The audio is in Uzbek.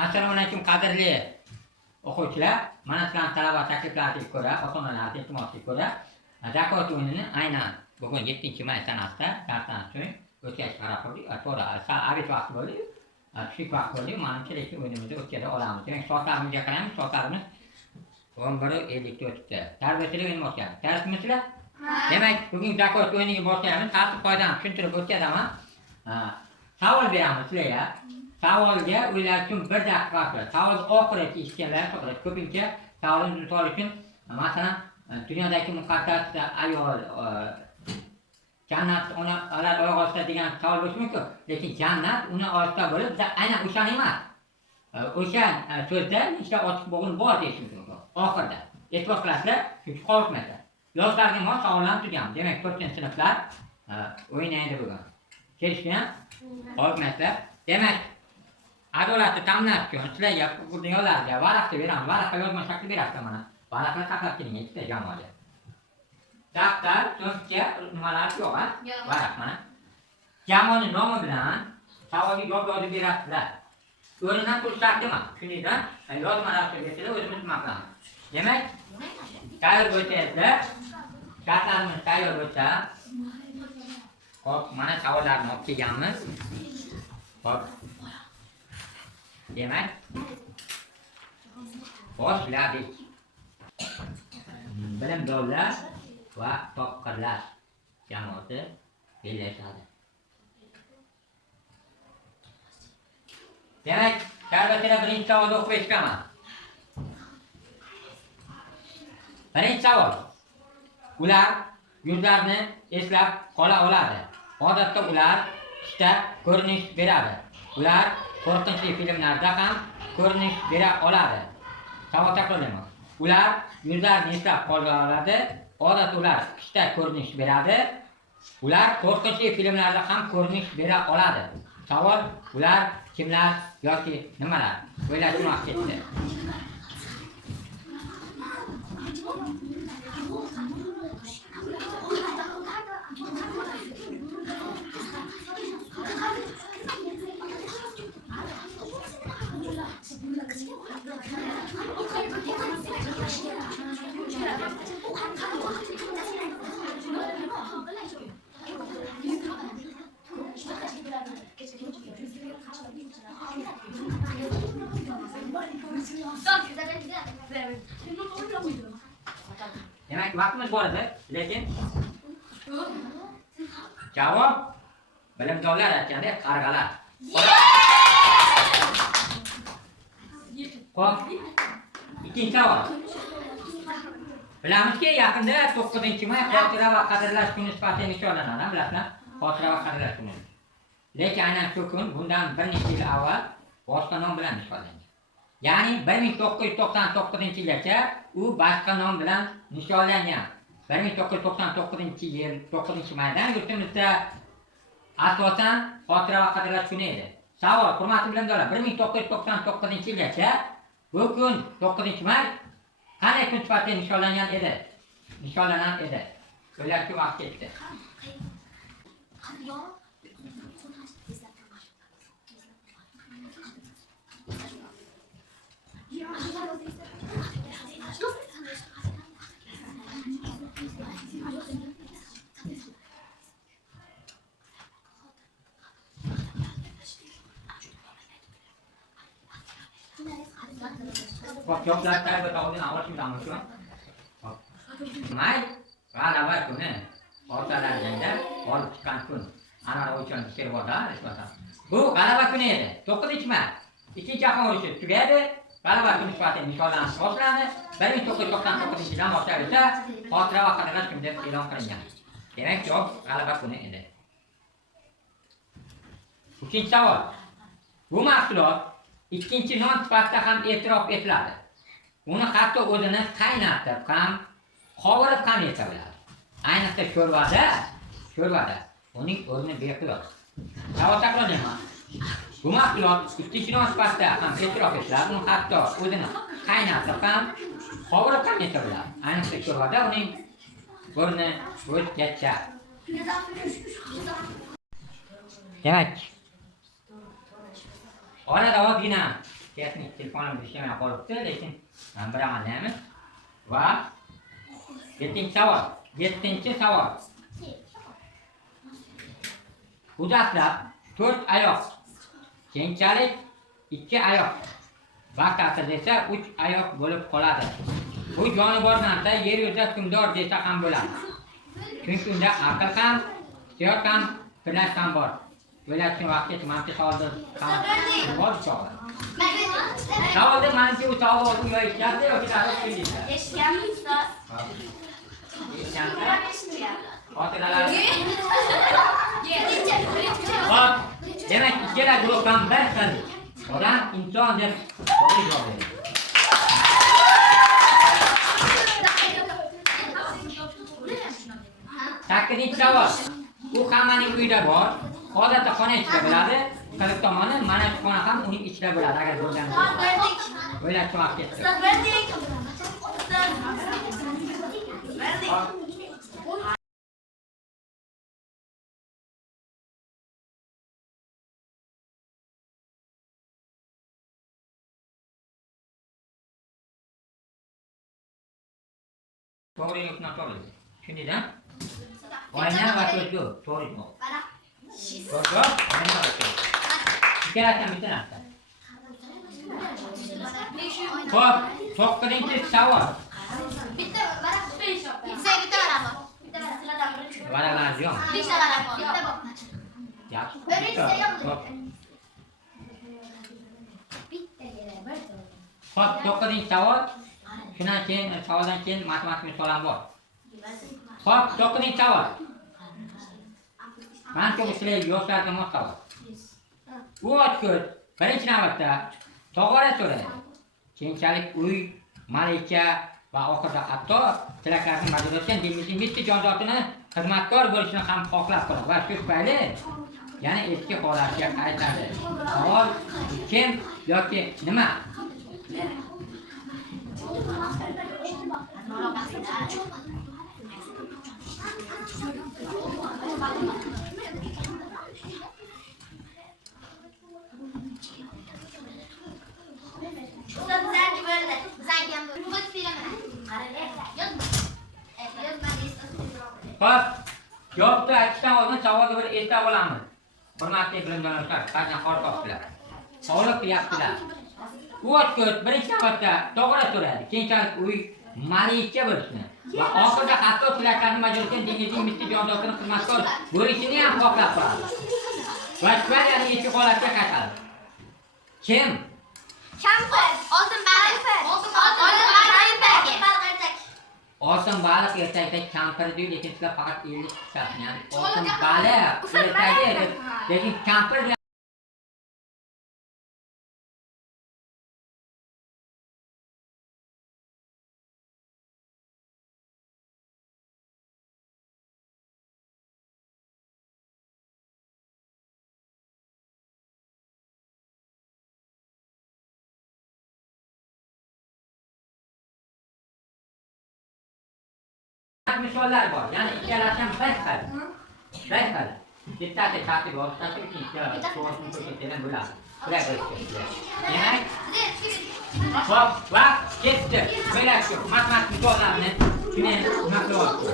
Assalomu alaykum qadrli o'quvchilar. Mana sizlarning talaba takliflariga ko'ra, ota-onalar iltimosiga ko'ra, zakot o'yinini aynan bugun 7-may sanasida darsdan so'ng o'tkazishga qaror qildik. To'g'ri, abit vaqti bo'ldi, tushlik vaqti bo'ldi. Menimcha lekin o'yinimizni o'tkaza olamiz. Demak, soatlarimizga qaraymiz. Soatlarimiz 11:54 da. Tarbiyachilik o'yini boshlandi. Tayyormisizlar? Demak, bugun zakot o'yiniga boshlaymiz. Tartib qoidani tushuntirib o'tkazaman. Savol beramiz sizlarga. Savolga o'ylar uchun 1 daqiqa vaqt bor. Savolni oxiriga eshitganlar to'g'ri. Ko'pincha savolni misol uchun, masalan, dunyodagi muqaddas ayol jannat ular oyoq ostida degan savol bo'lishi mumkin. Lekin jannat uni ostida bo'lib, biz aynan o'shani emas. O'sha so'zda nechta ochiq bo'g'in bor deyishimiz mumkin. Oxirida. E'tibor qilasizlar, chunki qolmaydi. Yoshlarga mos savollarni tugaman. Demak, 4-sinflar o'ynaydi bugun. Kelishgan? Qolmaydi. Demak, adolatni ta'minlash uchun sizlarga dunyolarga varaqcha beramiz. Varaqqa yozma shakli berasiz mana. Varaqni saqlab keling ikkita jamoaga. Daftar, so'zcha nimalar yo'q, ha? Varaq mana. Jamoaning nomi bilan savolga javob yozib berasizlar. O'rnidan turish shart emas. Shuningdan yozmalar bersalar o'zimiz maqlamiz. Demak, tayyor bo'lsangizlar, shartlarimiz tayyor bo'lsa, hop, mana savollarni olib kelganmiz. Hop. Demak, boshladik. Bilimdonlar va topqirlar jamoasi bellashadi. Demak, tarbiyachilar birinchi savolni o'qib eshitaman. Birinchi savol. Ular yuzlarini eslab qola oladi. Odatda ular ishda ko'rinish beradi. Ular qo'rqinchli filmlarda ham ko'rinish bera oladi. Savol takrorlayman. Ular yuzlarini eslab qola oladi. Odatda ular ishda ko'rinish beradi. Ular qo'rqinchli filmlarda ham ko'rinish bera oladi. Savol: ular kimlar yoki nimalar? O'ylashni vaqt ketdi. Demak, vaqtimiz bor edi, lekin javob bilimdonlar aytganda qarg'alar. Xo'p, ikkinchi savol. Bilamizki, yaqinda 9-may xotira va qadrlash kuni sifatida nishonlanadi, bilasizlar? Xotira va qadrlash kuni. Lekin aynan shu kun bundan bir necha yil avval boshqa nom bilan nishonlangan. Ya'ni 1999-yilgacha u boshqa nom bilan nishonlangan. 1999-yil 9-maydan yurtimizda asosan xotira va qadrlash kuni edi. Savol, hurmatli bilimdonlar, 1999-yilgacha bu kun 9-may qanday kun sifatida nishonlanan edi? O'ylashga vaqt ketdi. Yoshlar tarbiya oldin avvalshimizamiz shu. May g'alaba kuni, otalar jangda olib chiqqan kun. Ana o'shan servoda nisbatan. Bu g'alaba kuni edi. 9-may. Ikkinchi jahon urushi tugadi. G'alaba kuni sifatida nishonlanish boshlandi. 1999-yildan boshlab esa xotira va qadrlash kuni deb e'lon qilingan. Demak, javob g'alaba kuni edi. Uchinchi savol. Bu mahsulot ikkinchi non sifatida ham e'tirof etiladi. Uni hatto o'zini qaynatib ham, qovurib ham yesa biladi. Ayniqsa sho'rvada uning o'rni beqiyos. Savol takrorlayman. Bu mahsulot ikkinchi non sifatida ham e'tirof etiladi. Uni hatto o'zini qaynatib ham, qovurib ham yesa biladi. Ayniqsa sho'rvada uning o'rni o'zgacha. Demak, orada ozgina texnik telefonimiz ishlamay qolibdi, lekin bir amallaymiz. Va 7-savol. 7-savol. Bu dastlab 4 oyoq, keyinchalik 2 oyoq, vaqt asrida esa 3 oyoq bo'lib qoladi. Bu jonivor narsa yer yuzida hukmdor desa ham bo'ladi. Chunki unda aql ham, istihod ham, fikrlash ham bor. O'ylashning vaqti mantiq savolda ham bor chog'da. Savolda mantiq u savolni yo'yishadi yoki tarix qilishadi. Eshitganmi ustoz? Xotiralar. Hop, demak ikkala guruh ham bir xil. Odam inson deb to'g'ri javob berdi. Sakkizinchi savol. U hammaning uyida bor. Odatda xona ichida bo'ladi. Qirq tomoni mana shu xona ham uning ichida bo'ladi agar bo'lganida. O'ylashga vaqt ketdi. To'g'ri yo'q noto'g'ri. Tushundingmi? Oyna va ko'zgu to'g'ri yo'q. To'g'ri, oyna va ko'z. Ikkalasidan bitta narsa. Xo'p, 9-savol. Bitta varaq 5 yo'q. Bitta varaq bor. Bitta varaqlardan biri. Varaqlar yo'q. Bitta varaq bor. Bitta bor. Yaxshi. Birinchisi yo'q. Xo'p, 9-savol. Shundan keyin savoldan keyin matematik misol ham bor. Xo'p, 9-savol. Qancha sizlar yoshlarga mos savol. U ochko'z birinchi navbatda tog'ora so'raydi. Keyinchalik uy, malika va oxirida hatto tilaklarni bajarayotgan dengizning mitti jonzotini xizmatkor bo'lishini ham xohlab qoladi. Va shu tufayli yana eski holatiga qaytadi. Savol kim yoki nima? Zangi bo'ldi. Zangi ham bo'ldi. Bu filmini. Xo'p, javobni aytishdan oldin savolga bir eslab olamiz. Hurmatli bilimdonlar, qanday xor topdilar. Savol qilyaptilar. U ochko'z birinchi navbatda to'g'ri so'radi. Keyinchalik uy malika bo'lishni va oxirida hatto tilaklarni bajarayotgan dengizning mitti jonzotini xizmatkor bo'lishini ham xohlab qoladi. Va shunday eski holatga qaytadi. Kim? Kampir. Oltin baliq. Oltin baliq. Oltin baliq ertakda kampir deydi, lekin sizlar faqat 50 chiqadi. Ya'ni oltin baliq ertakda, lekin kampir misollar bor. Ya'ni ikkalasidan bir xil. Bir xil. Bittasi tartib olishdan ikkinchisi to'g'risini ko'rsatgan bo'ladi. Bular bo'ladi. Demak, hop, vaqt ketdi. Bular shu matematik misollarni shuni nima qilyapti?